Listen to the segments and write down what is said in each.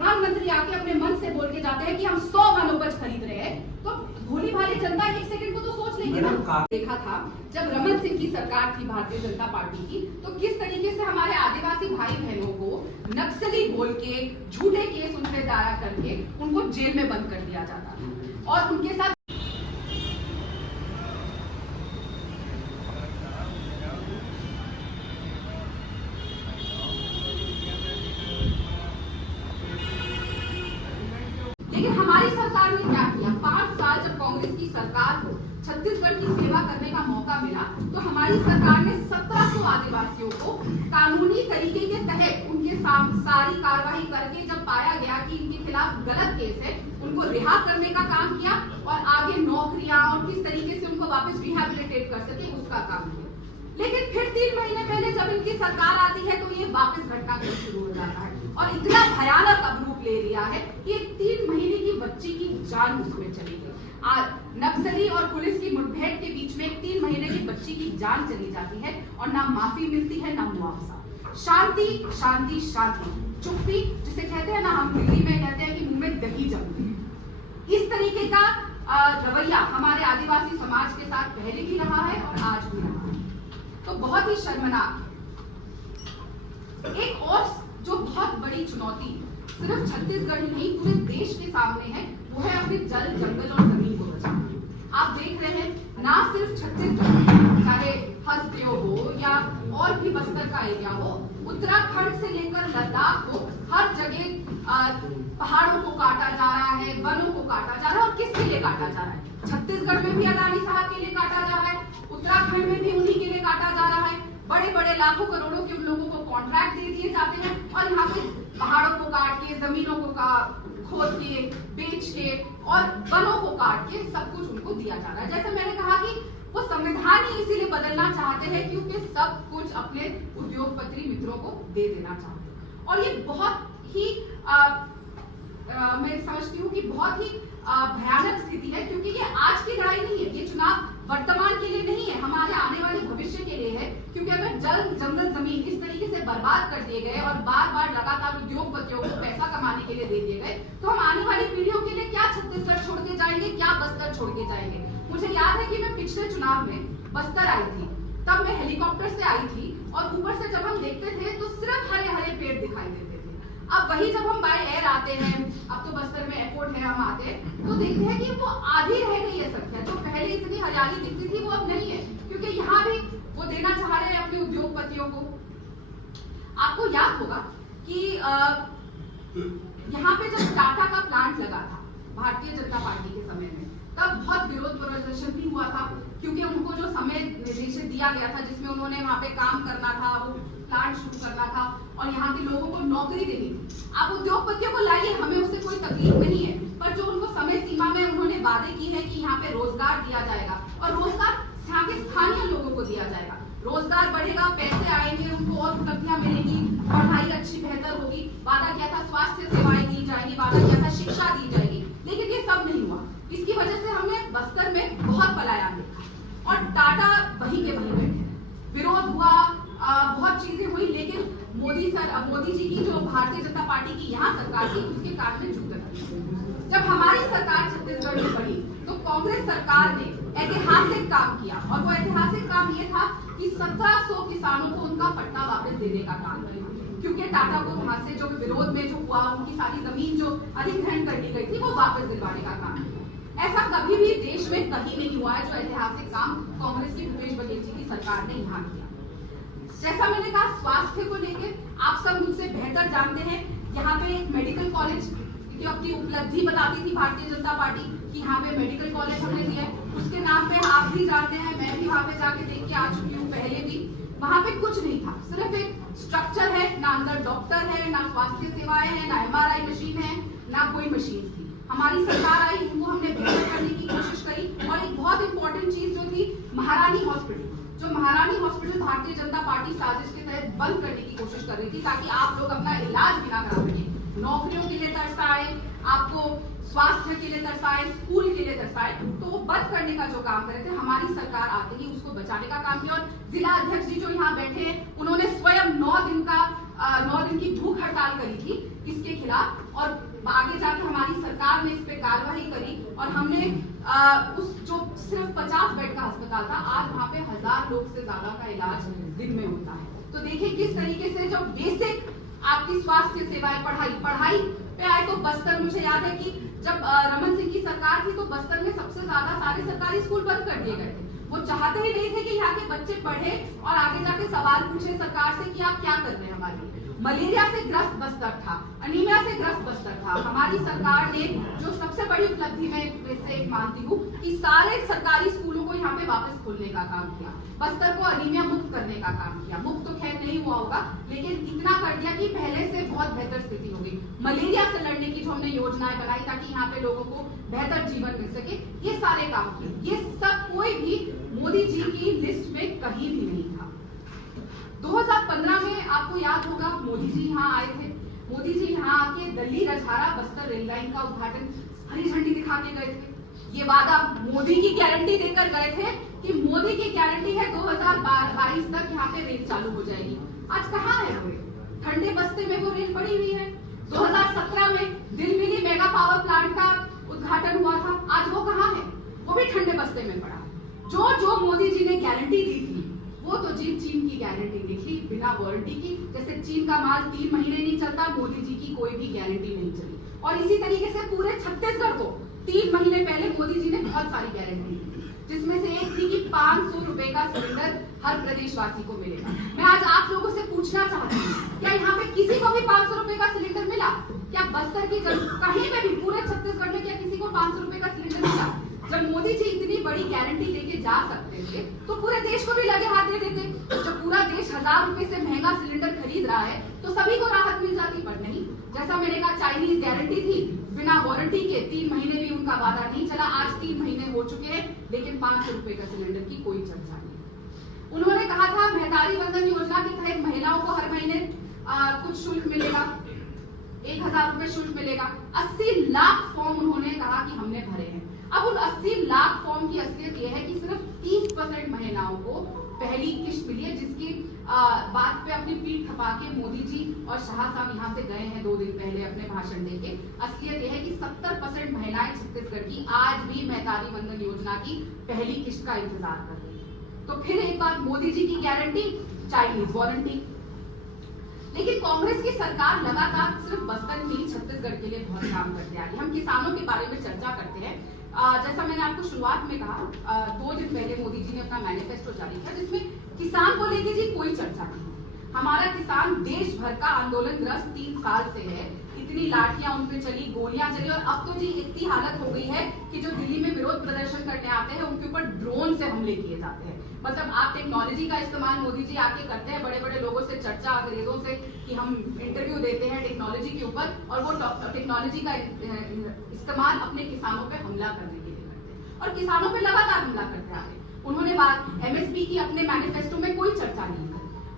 प्रधानमंत्री आके अपने मन से बोल के जाते हैं कि हम 100 वनोपज खरीद रहे हैं, तो भोली भाली जनता एक सेकंड को तो सोच लेगी ना। देखा था जब रमन सिंह की सरकार थी भारतीय जनता पार्टी की, तो किस तरीके से हमारे आदिवासी भाई बहनों को नक्सली बोल के झूठे केस उन पे दायर करके उनको जेल में बंद कर दिया जाता था और उनके साथ लेकिन हमारी सरकार ने क्या किया? 5 साल जब कांग्रेस की सरकार को छत्तीसगढ़ की सेवा करने का मौका मिला, तो हमारी सरकार ने 1700 आदिवासियों को कानूनी तरीके के तहत उनके सारी कार्रवाई करके जब पाया गया कि इनके खिलाफ गलत केस है, उनको रिहा करने का काम किया और आगे नौकरियां और किस तरीके से उनको वापस रिहेबिलिटेट कर सके उसका काम किया। लेकिन फिर 3 महीने पहले जब इनकी सरकार आती है तो ये वापस घटनाक्रम शुरू हो जाता है और इतना भयानक अब रूप ले लिया है कि एक 3 महीने की बच्ची की जान उसमें चली गई। नक्सली और पुलिस की मुठभेड़ के बीच में 3 महीने की बच्ची की जान चली जाती है और ना माफी मिलती है ना मुआवजा। शांति शांति शांति, चुप्पी जिसे कहते हैं ना, हम दिल्ली में कहते हैं कि मुंह में दही जम गई। इस तरीके का रवैया हमारे आदिवासी समाज के साथ पहले भी रहा है और आज भी रहा है, तो बहुत ही शर्मनाक। एक और जो बहुत बड़ी चुनौती सिर्फ छत्तीसगढ़ ही नहीं पूरे देश के सामने है, वो है अपने जल, जंगल और जमीन को बचाना। आप देख रहे हैं ना, सिर्फ छत्तीसगढ़, चाहे हसदेव हो या और भी बस्तर का एरिया हो, उत्तराखंड से लेकर लद्दाख हो, हर जगह पहाड़ों को काटा जा रहा है, वनों को काटा जा रहा है। और किसके लिए काटा जा रहा है? छत्तीसगढ़ में भी अदानी साहब के लिए काटा जा रहा है, उत्तराखंड में भी उन्हीं के लिए काटा जा रहा है। बड़े बड़े लाखों करोड़ों के उन लोगों को कॉन्ट्रैक्ट दे दिए जाते हैं और यहाँ पे पहाड़ों को काट के, जमीनों को खोद के, बेच के और वनों को काट के सब कुछ उनको दिया जा रहा है। जैसे मैंने कहा कि वो संविधान ही इसीलिए बदलना चाहते हैं क्योंकि सब कुछ अपने उद्योगपति मित्रों को दे देना चाहते हैं। और ये बहुत ही मैं समझती हूँ कि बहुत ही भयानक स्थिति है, क्योंकि ये आज की लड़ाई नहीं है, ये चुनाव वर्तमान के लिए नहीं है, हमारे आने वाले भविष्य के लिए है। क्योंकि अगर जल, जंगल, जमीन इस तरीके से बर्बाद कर दिए गए और बार बार लगातार उद्योगपतियों को पैसा कमाने के लिए दे दिए गए, तो हम आने वाली पीढ़ियों के लिए क्या छत्तीसगढ़ छोड़ के जाएंगे, क्या बस्तर छोड़ के जाएंगे। मुझे याद है कि मैं पिछले चुनाव में बस्तर आई थी, तब मैं हेलीकॉप्टर से आई थी और ऊपर से जब हम देखते थे तो सिर्फ हरे हरे पेड़ दिखाई देते थे। अब वही जब हम बाय एयर आते हैं, अब तो बस्तर में एयरपोर्ट है, हम आते हैं तो देखते हैं कि वो आधी रह गई है संख्या। जो पहले इतनी हरियाली दिखती थी वो अब नहीं है, क्योंकि यहाँ भी वो देना चाह रहे हैं अपने उद्योगपतियों को। आपको याद होगा कि यहाँ पे जब टाटा का प्लांट लगा था भारतीय जनता पार्टी के समय में, तब बहुत विरोध प्रदर्शन भी हुआ था, क्योंकि उनको जो समय निर्देश दिया गया था जिसमें उन्होंने वहां पे काम करना था, वो प्लांट शुरू करना था और यहाँ के लोगों को नौकरी देनी थी। आप उद्योगपतियों को लाइए, हमें उससे कोई तकलीफ नहीं है, पर जो उनको समय सीमा में उन्होंने वादे की है कि यहाँ पे रोजगार दिया जाएगा और रोजगार यहाँ के स्थानीय लोगों को दिया जाएगा, रोजगार बढ़ेगा, पैसे आएंगे, उनको और उपलब्धियां मिलेंगी, पढ़ाई अच्छी बेहतर होगी। वादा किया था स्वास्थ्य सेवाएं दी जाएगी, वादा किया था शिक्षा दी जाएगी, लेकिन ये सब नहीं हुआ। इसकी वजह से हमने बस्तर में बहुत पलायन देखा और टाटा वहीं के वहीं बैठे। विरोध हुआ, बहुत चीजें हुई, लेकिन मोदी जी की जो भारतीय जनता पार्टी की यहाँ सरकार थी उसके कारण में झुक गई। जब हमारी सरकार छत्तीसगढ़ में बढ़ी तो कांग्रेस सरकार ने ऐतिहासिक काम किया और वो ऐतिहासिक काम ये था कि 1700 किसानों को उनका पट्टा वापस देने का काम किया, क्योंकि टाटा को वहां से जो विरोध में जो हुआ, उनकी सारी जमीन जो अधिग्रहण कर दी गई थी वो वापस दिलवाने का काम किया। ऐसा कभी भी देश में कहीं नहीं हुआ है जो ऐतिहासिक काम कांग्रेस की भूपेश बघेल जी की सरकार ने यहाँ किया। जैसा मैंने कहा, स्वास्थ्य को लेकर आप सब मुझसे बेहतर जानते हैं, यहाँ पे एक मेडिकल कॉलेज की अपनी उपलब्धि बताती थी भारतीय जनता पार्टी कि यहाँ पे मेडिकल कॉलेज हमने दिया है, उसके नाम पे आप भी जानते हैं, मैं भी वहाँ पे जाके देख के आ चुकी हूँ पहले भी। वहाँ पे कुछ नहीं था, सिर्फ एक स्ट्रक्चर है, ना अंदर डॉक्टर है, ना स्वास्थ्य सेवाएं है, ना MRI मशीन है, ना कोई मशीन थी। हमारी सरकार आई, उनको हमने बेहतर करने की कोशिश करी और एक बहुत इंपॉर्टेंट चीज जो थी महारानी हॉस्पिटल, जो महारानी हॉस्पिटल भारतीय जनता पार्टी साजिश के तहत बंद करने की कोशिश कर रही थी ताकि आप लोग अपना इलाज बिना करा सके, नौकरियों के लिए तरसाए, आपको स्वास्थ्य के लिए तरसाए, स्कूल के लिए तरसाए, तो वो बंद करने का जो काम कर रहे थे, हमारी सरकार आते ही उसको बचाने का काम किया। और जिला अध्यक्ष जी जो यहाँ बैठे हैं, उन्होंने स्वयं 9 दिन की भूख हड़ताल करी थी इसके खिलाफ और आगे जाके हमारी सरकार ने इस पे कार्रवाई करी और हमने उस जो सिर्फ 50 बेड का अस्पताल था, आज वहाँ पे 1000 लोग से ज्यादा का इलाज दिन में होता है। तो देखिए किस तरीके से जो बेसिक आपकी स्वास्थ्य सेवाएं, पढ़ाई पे आए तो बस्तर, मुझे याद है कि जब रमन सिंह की सरकार थी तो बस्तर में सबसे ज्यादा सारे सरकारी स्कूल बंद कर दिए गए थे। वो चाहते ही नहीं थे कि यहाँ के बच्चे पढ़े और आगे जाके सवाल पूछे सरकार से कि आप क्या कर रहे हैं हमारे लिए। मलेरिया से ग्रस्त बस्तर था, अनीमिया से ग्रस्त बस्तर था। हमारी सरकार ने जो सबसे बड़ी उपलब्धि में से एक मानती हूँ कि सारे सरकारी स्कूलों को यहाँ पे वापस खोलने का काम किया, बस्तर को अनीमिया मुक्त करने का काम किया। मुक्त तो खैर नहीं हुआ होगा, लेकिन इतना कर दिया कि पहले से बहुत बेहतर स्थिति हो गई। मलेरिया से लड़ने की जो हमने योजनाएं बनाई ताकि यहाँ पे लोगों को बेहतर जीवन मिल सके, ये सारे काम किए। ये सब कोई भी मोदी जी की लिस्ट में कहीं भी नहीं था। 2015 में आपको याद होगा मोदी जी यहाँ आए थे। मोदी जी यहाँ आके दिल्ली रजहारा बस्तर रेल लाइन का उद्घाटन हरी झंडी दिखा के गए थे। ये वादा मोदी की गारंटी देकर गए थे कि मोदी की गारंटी है 2022 तक यहाँ पे रेल चालू हो जाएगी। आज कहाँ है वो? ठंडे बस्ते में वो रेल पड़ी हुई है। 2017 में दिलमिली मेगा पावर प्लांट का उद्घाटन हुआ था, आज वो कहाँ है? वो भी ठंडे बस्ते में पड़ा। जो मोदी जी ने गारंटी दी थी वो तो चीन की गारंटी निकली बिना वारंटी की। जैसे चीन का माल 3 महीने नहीं चलता, मोदी जी की कोई भी गारंटी नहीं चली। और इसी तरीके से पूरे छत्तीसगढ़ को 3 महीने पहले मोदी जी ने बहुत सारी गारंटी दी, जिसमें से एक थी कि 500 रुपए का सिलेंडर हर प्रदेशवासी को मिलेगा। मैं आज आप लोगों से पूछना चाहती हूँ, क्या यहाँ पे किसी को भी 500 रुपए का सिलेंडर मिला? क्या बस्तर की कहीं पे भी पूरे छत्तीसगढ़ में क्या किसी को 500 रुपए का सिलेंडर मिला? जब मोदी जी इतनी बड़ी गारंटी लेके जा सकते थे तो पूरे देश को भी लगे हाथ दे देते। जब पूरा देश 1000 रुपए से महंगा सिलेंडर खरीद रहा है तो सभी को राहत मिल जाती, पर नहीं। जैसा मैंने कहा, चाइनीज गारंटी थी, बिना वारंटी के 3 महीने भी उनका वादा नहीं चला। आज 3 महीने हो चुके हैं, लेकिन 500 रुपए का सिलेंडर की कोई चर्चा नहीं। उन्होंने कहा था महतारी वंदन योजना के तहत महिलाओं को हर महीने कुछ शुल्क मिलेगा, 1000 रुपए शुल्क मिलेगा। 80 लाख फॉर्म उन्होंने कहा कि हमने भरे हैं। अब उन 80 लाख फॉर्म की असलियत यह है कि सिर्फ 30% महिलाओं को पहली किश्त मिली है, जिसकी बात पे अपनी पीठ थपा के मोदी जी और शाह साहब यहाँ से गए हैं 2 दिन पहले अपने भाषण देके। असलियत यह है कि 70% महिलाएं छत्तीसगढ़ की आज भी महतारी वंदन योजना की पहली किश्त का इंतजार कर रही है। तो फिर एक बार मोदी जी की गारंटी, चाइनीज वारंटी। लेकिन कांग्रेस की सरकार लगातार सिर्फ बस्तर में छत्तीसगढ़ के लिए बहुत काम करते आ रही है। हम किसानों के बारे में चर्चा करते हैं। जैसा मैंने आपको शुरुआत में कहा, 2 दिन पहले मोदी जी ने अपना मैनिफेस्टो जारी किया जिसमें किसान को लेके जी कोई चर्चा नहीं। हमारा किसान देश भर का आंदोलनग्रस्त 3 साल से है। इतनी लाठियां उन पे चली, गोलियां चली, और अब तो जी इतनी हालत हो गई है कि जो दिल्ली में विरोध प्रदर्शन करने आते हैं उनके ऊपर ड्रोन से हमले किए जाते हैं। मतलब आप टेक्नोलॉजी का इस्तेमाल मोदी जी आके करते हैं, बड़े बड़े लोगों से चर्चा, अंग्रेजों से कि हम इंटरव्यू देते हैं टेक्नोलॉजी के ऊपर, और वो टेक्नोलॉजी का इस्तेमाल अपने किसानों पे हमला करने के लिए करते हैं और किसानों पे लगातार हमला करते आ रहे हैं। उन्होंने बात एमएसपी की अपने मैनिफेस्टो में कोई चर्चा नहीं की।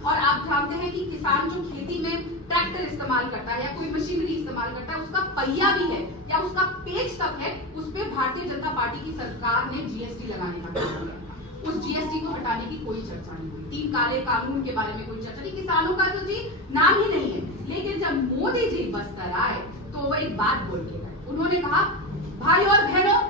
और आप जानते हैं कि किसान जो खेती में ट्रैक्टर इस्तेमाल करता है या कोई मशीनरी इस्तेमाल करता है, उसका पहिया भी है या उसका पेज तक है, उस पे भारतीय जनता पार्टी की सरकार ने जीएसटी लगाने का काम किया था। उस जीएसटी को हटाने की कोई चर्चा नहीं हुई। 3 काले कानून के बारे में कोई चर्चा नहीं, किसानों का तो जी नाम ही नहीं है। लेकिन जब मोदी जी बस्तर आए तो वो एक बात बोल के गए। उन्होंने कहा, भाई और बहनों,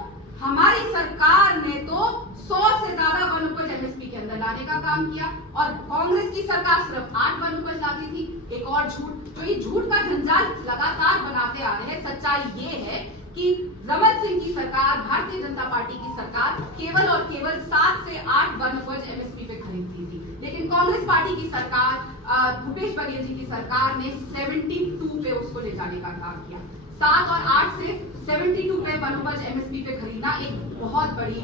हमारी सरकार ने तो 100 से ज्यादा वन उपज एमएसपी के अंदर लाने का काम किया, और कांग्रेस की सरकार सिर्फ 8 वन उपज लाती थी। एक और झूठ, जो ये झूठ का जंजाल लगातार बनाते आ रहे हैं। सच्चाई ये है कि रमन सिंह की सरकार, भारतीय जनता पार्टी की सरकार केवल और केवल 7 से 8 वन उपज एमएसपी पे खरीदती थी, लेकिन कांग्रेस पार्टी की सरकार, भूपेश बघेल जी की सरकार ने 72 पे उसको ले जाने का काम किया। 7 और 8 से 72 पे वन उपज एमएसपी पे खरीदना एक बहुत बड़ी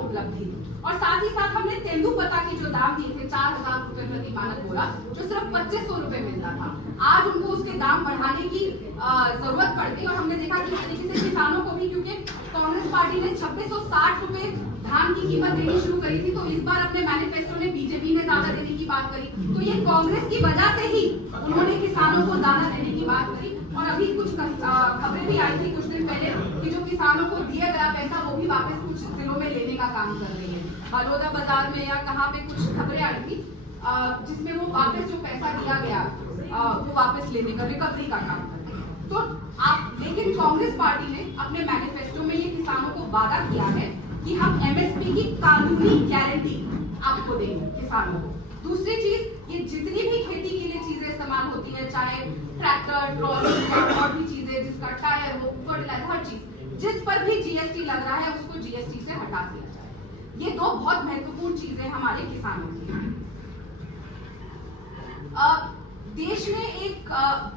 उपलब्धि थी। और साथ ही साथ हमने तेंदुपत्ता की जो दाम दिए थे 4000 रुपए प्रति मानक बोरा, जो सिर्फ 2500 रुपए मिलता था, आज उनको उसके दाम बढ़ाने की जरूरत पड़ गई। और हमने देखा कि इस तरीके से किसानों को भी, क्योंकि कांग्रेस पार्टी ने 2660 रुपए धान की कीमत देनी शुरू करी थी, तो इस बार अपने मैनिफेस्टो में बीजेपी ने ज्यादा देने की बात करी। तो ये कांग्रेस की वजह से ही उन्होंने किसानों को ज्यादा देने की बात करी। और अभी कुछ खबरें भी आई थी कुछ दिन पहले कि जो किसानों को दिया गया पैसा वो भी वापस कुछ जिलों में लेने का काम कर रही है। बड़ौदा बाजार में या कहाँ पे कुछ खबरें आई थी जिसमें वो वापस जो पैसा दिया गया वो वापस लेने का, रिकवरी का काम कर रही है। तो लेकिन कांग्रेस पार्टी ने अपने मैनिफेस्टो में ये किसानों को वादा किया है कि हम एमएसपी की कानूनी गारंटी आपको देंगे किसानों को। दूसरी चीज, ये जितनी भी खेती के लिए चीजें इस्तेमाल होती है, चाहे ट्रैक्टर, ट्रॉली और भी चीजें, जिसका टायर हो, फर्टिलाइजर, हर चीज जिस पर भी जीएसटी लग रहा है उसको जीएसटी से हटा दिया जाए। ये दो बहुत महत्वपूर्ण चीजें हमारे किसानों की हैं। देश में एक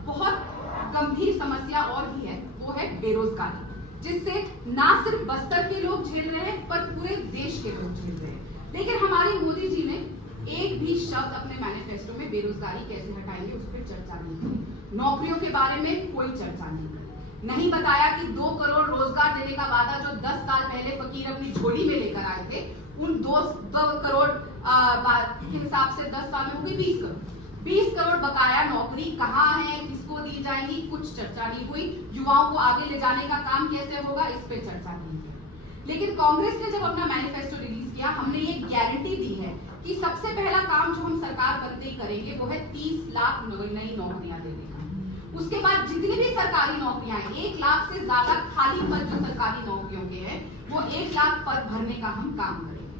बहुत गंभीर समस्या और भी है, वो है बेरोजगारी, जिससे ना सिर्फ बस्तर के लोग झेल रहे हैं पर पूरे देश के लोग झेल रहे हैं। लेकिन हमारे मोदी जी ने एक भी शब्द अपने मैनिफेस्टो में बेरोजगारी कैसे हटाएंगे उस पर चर्चा नहीं की। नौकरियों के बारे में कोई चर्चा नहीं बताया कि 2 करोड़ रोजगार देने का वादा जो 10 साल पहले फकीर अपनी झोली में लेकर आए थे, उन 2 करोड़ के हिसाब से 10 साल में हो गई 20 करोड़। 20 करोड़ बकाया नौकरी कहाँ है, किसको दी जाएगी, कुछ चर्चा नहीं हुई। युवाओं को आगे ले जाने का काम कैसे होगा, इस पे चर्चा नहीं हुई। लेकिन कांग्रेस ने जब अपना मैनिफेस्टो रिलीज किया, हमने ये गारंटी दी है कि सबसे पहला काम जो हम सरकार बनते ही करेंगे वो है 30 लाख नई नौकरियां देने का। उसके बाद जितनी भी सरकारी नौकरियां हैं, 1 लाख से ज्यादा खाली पद जो सरकारी नौकरियों के हैं, वो 1 लाख पद भरने का हम काम करेंगे।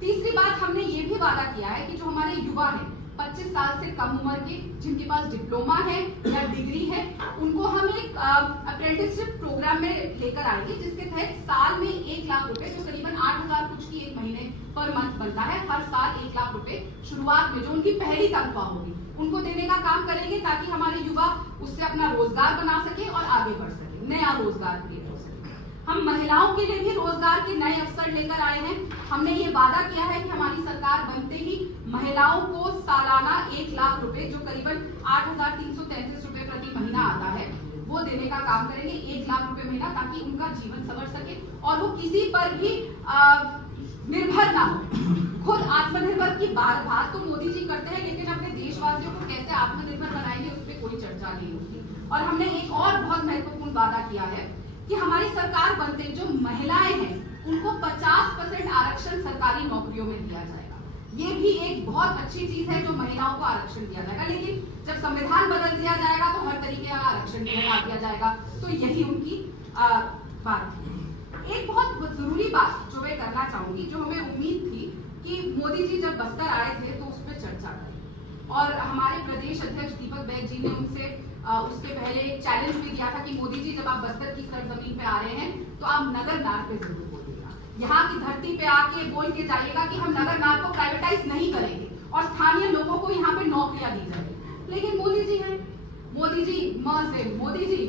तीसरी बात, हमने ये भी वादा किया है कि जो हमारे युवा हैं 25 साल से कम उम्र के, जिनके पास डिप्लोमा है या डिग्री है, उनको हम एक अप्रेंटिसशिप प्रोग्राम में लेकर आएंगे, जिसके तहत साल में 1 लाख रुपए, जो करीबन 8,000 कुछ की एक महीने पर मंथ बनता है, हर साल 1 लाख रुपए शुरुआत में जो उनकी पहली तनख्वाह होगी उनको देने का काम करेंगे, ताकि हमारे युवा उससे अपना रोजगार बना सके और आगे बढ़ सके, नया रोजगार क्रिएट हो सके। हम महिलाओं के लिए भी रोजगार के नए अवसर लेकर आए हैं। हमने ये वादा किया है कि हमारी सरकार बनते ही महिलाओं को सालाना 1 लाख रुपए, जो करीबन 8,333 रुपए प्रति महीना आता है, वो देने का काम करेंगे, 1 लाख रुपए महीना, ताकि उनका जीवन संवर सके और वो किसी पर भी निर्भर ना हो। खुद आत्मनिर्भर की बात तो मोदी जी करते हैं, लेकिन अपने देशवासियों को कैसे आत्मनिर्भर बनाएंगे उस पर कोई चर्चा नहीं होती। और हमने एक और बहुत महत्वपूर्ण वादा किया है कि हमारी सरकार बनते जो महिलाएं हैं उनको 50% आरक्षण सरकारी नौकरियों में दिया जाएगा। ये भी एक बहुत अच्छी चीज है, जो महिलाओं को आरक्षण दिया जाएगा। लेकिन जब संविधान बदल दिया जाएगा तो हर तरीके का आरक्षण हटा दिया जाएगा। तो यही उनकी बात है। एक बहुत जरूरी बात जो मैं करना चाहूंगी, जो हमें उम्मीद थी कि मोदी जी जब बस्तर आए थे तो उस पर चर्चा करें, और हमारे प्रदेश अध्यक्ष दीपक बैज जी ने उनसे उसके पहले एक चैलेंज भी दिया था कि मोदी जी जब आप बस्तर की सरजमीन पे आ रहे हैं तो आप नगर नार पे जरूर बोलिएगा, यहाँ की धरती पे आके बोल के जाइएगा कि हम नगर नार को प्राइवेटाइज नहीं करेंगे और स्थानीय लोगों को यहाँ पे नौकरियां दी जाएगी। लेकिन मोदी जी हैं, मोदी जी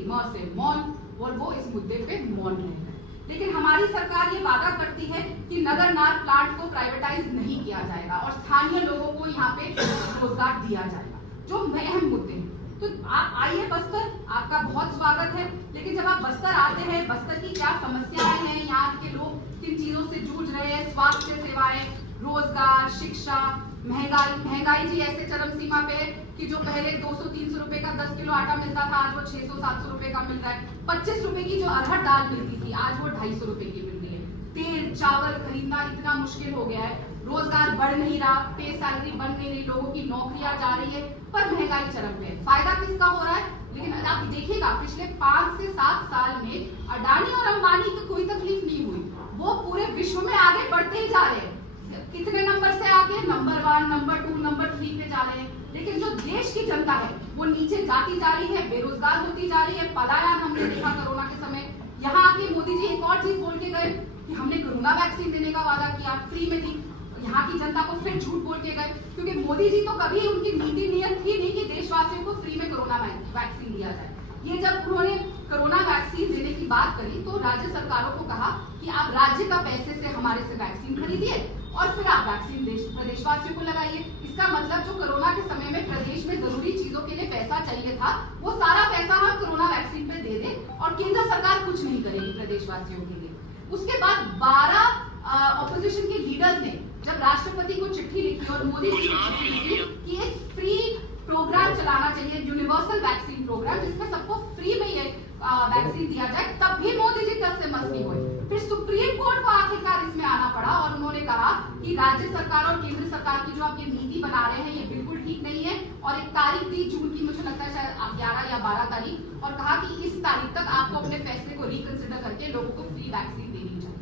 म से मौन, और वो इस मुद्दे पे मौन रहे हैं। लेकिन हमारी सरकार ये वादा करती है कि नगर नार प्लांट को प्राइवेटाइज नहीं किया जाएगा और स्थानीय लोगों को यहाँ पे रोजगार दिया जाएगा, जो अहम मुद्दे हैं। तो आप आइए बस्तर, आपका बहुत स्वागत है। लेकिन जब आप बस्तर आते हैं, बस्तर की क्या समस्याएं हैं, यहाँ के लोग किन चीजों से जूझ रहे हैं, स्वास्थ्य सेवाएं, रोजगार, शिक्षा, महंगाई जी ऐसे चरम सीमा पे कि जो पहले 200-300 रुपए का 10 किलो आटा मिलता था, आज वो 600-700 रुपए का मिल रहा है। 25 रुपए की जो अरहर दाल मिलती थी, आज वो 250 रुपए की मिल रही है। तेल चावल खरीदना इतना मुश्किल हो गया है, रोजगार बढ़ नहीं रहा, पे सैलरी बन नहीं रही, लोगों की नौकरियां जा रही है, पर महंगाई चरम पे है। फायदा किसका हो रहा है? लेकिन आप देखिएगा पिछले 5 से 7 साल में अडानी और अंबानी की कोई तकलीफ नहीं हुई, वो पूरे विश्व में आगे बढ़ते ही जा रहे हैं। कितने नंबर से आगे नंबर 1, नंबर 2, नंबर 3 पे जा रहे हैं। लेकिन जो देश की जनता है वो नीचे जाती जा रही है, बेरोजगार होती जा रही है, पलायन हमने देखा कोरोना के समय। यहाँ आके मोदी जी एक और चीज बोल के गए कि हमने कोरोना वैक्सीन देने का वादा किया, फ्री में दी। यहाँ की जनता को फिर झूठ बोल के गए, क्योंकि मोदी जी तो कभी उनकी नीति नियत थी नहीं कि देशवासियों को फ्री में कोरोना वैक्सीन दिया जाए। ये जब उन्होंने कोरोना वैक्सीन देने की बात करी तो राज्य सरकारों को कहा कि आप राज्य का पैसे से हमारे से वैक्सीन खरीदिए और फिर आप वैक्सीन प्रदेशवासियों को लगाइए। इसका मतलब जो कोरोना के समय में प्रदेश में जरूरी चीजों के लिए पैसा चाहिए था, वो सारा पैसा हम कोरोना वैक्सीन पे दे दें और केंद्र सरकार कुछ नहीं करेगी प्रदेशवासियों के लिए। उसके बाद 12 ऑपोजिशन के लीडर्स ने जब राष्ट्रपति को चिट्ठी लिखी और मोदी जी को चिट्ठी लिखी कि एक फ्री प्रोग्राम चलाना चाहिए, यूनिवर्सल वैक्सीन प्रोग्राम, जिसमें सबको फ्री में ये वैक्सीन दिया जाए, तब भी मोदी जी तब से मस्ती हुई। फिर सुप्रीम कोर्ट को आखिरकार इसमें आना पड़ा और उन्होंने कहा कि राज्य सरकार और केंद्र सरकार की जो आप ये नीति बना रहे हैं ये बिल्कुल ठीक नहीं है, और एक तारीख दी जून की, मुझे लगता है शायद 11 या 12 तारीख जारी और कहा कि इस तारीख तक आपको अपने फैसले को रिकंसिडर करके लोगों को फ्री वैक्सीन देनी चाहिए।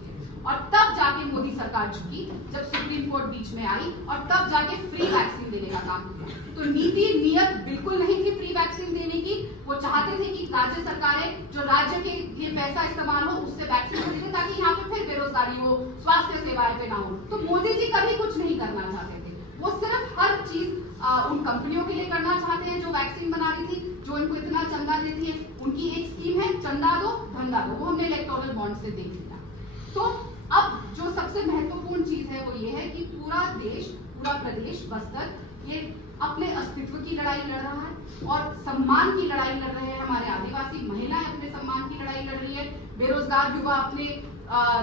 और तब जाके मोदी सरकार झुकी जब सुप्रीम कोर्ट बीच में आई और तब जाके फ्री वैक्सीन देने का काम किया। तो नीति नियत बिल्कुल नहीं थी फ्री वैक्सीन देने की। वो चाहते थे कि राज्य सरकारें जो राज्य के लिए पैसा इस्तेमाल हो उससे वैक्सीन खरीदे ताकि यहाँ पे फिर बेरोजगारी हो, स्वास्थ्य सेवाएं पे ना हो। तो मोदी जी कभी कुछ नहीं करना चाहते थे। वो सिर्फ हर चीज उन कंपनियों के लिए करना चाहते हैं जो वैक्सीन बना रही थी, जो इनको इतना चंदा देती है। उनकी एक स्कीम है चंदा दो धंधा दो, वो हमने इलेक्टोरल बॉन्ड से देख लिया। तो अब जो सबसे महत्वपूर्ण चीज है वो ये है कि पूरा देश, पूरा प्रदेश बस्तर ये अपने अस्तित्व की लड़ाई लड़ रहा है और सम्मान की लड़ाई लड़ रहे हैं। हमारे आदिवासी महिलाएं अपने सम्मान की लड़ाई लड़ रही है, बेरोजगार युवा अपने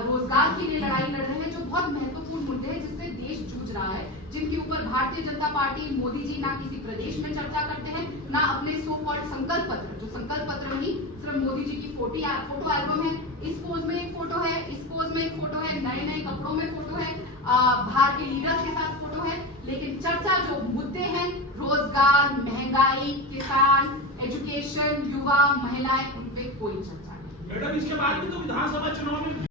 रोजगार के लिए लड़ाई लड़ रहे हैं, जो बहुत महत्वपूर्ण मुद्दे हैं जिससे देश जूझ रहा है, जिनके ऊपर भारतीय जनता पार्टी, मोदी जी ना किसी प्रदेश में चर्चा करते हैं, ना अपने सो कॉल्ड संकल्प पत्र, जो संकल्प पत्र नहीं सिर्फ मोदी जी की फोटो एल्बम है, इस पोज में एक फोटो है, इस पोज में एक फोटो है, नए नए कपड़ों में फोटो है, बाहर के लीडर्स के साथ फोटो है, लेकिन चर्चा जो मुद्दे हैं रोजगार, महंगाई, किसान, एजुकेशन, युवा, महिलाएं, उन पे कोई चर्चा नहीं। मैडम इसके बाद भी तो विधानसभा चुनाव में